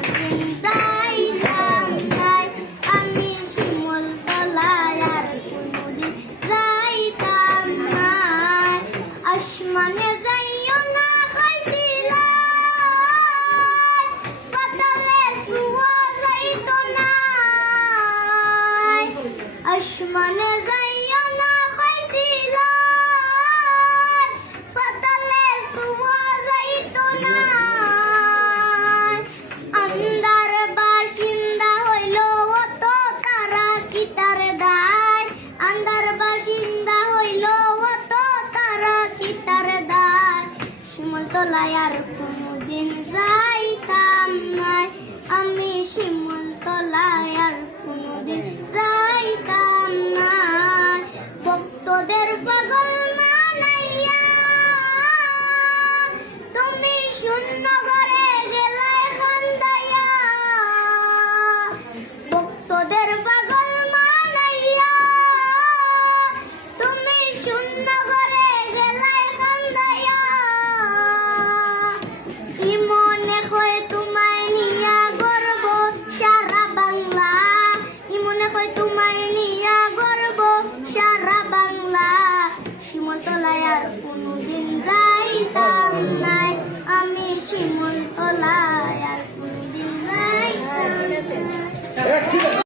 কোনোদিন যাইতাম নাই। আমি শিমুল তলায় আর কোনোদিন যাইতাম নাই। আসমানে যাইও না কইছিলাই, পাতালে ছুঁয়া যাইতো না। আসমানে যাইও না কইছিলাই, পাতালে ছুঁয়া যাইতো না। আন্দার বাসিন্দা হইল অত তারা কি তার দায়। আন্দার বাসিন্দা হইল অত তারা কি তার দায়। শিমুল তলায় আর কোনোদিন যাইতাম নাই। আমি শিমুল তলায় আর কোনোদিন যাইতাম নাই। ভক্তদের পাগল মানাইয়া তুমি শূন্য ঘরে গেলে খান্দাইয়া। ভক্তদের পাগল মানাইয়া তুমি শূন্য ঘরে গেলে খান্দাইয়া। কি মনে হয় তোমায় নিয়া গর্ব সারা বাংলা। কি মনে হয় তোমায় নিয়া গর্ব সারা বাংলা। শিমুল তলায় আর কোনোদিন যাইতাম নাই। আমি শিমুল তলায় আর কোনোদিন যাইতাম নাই।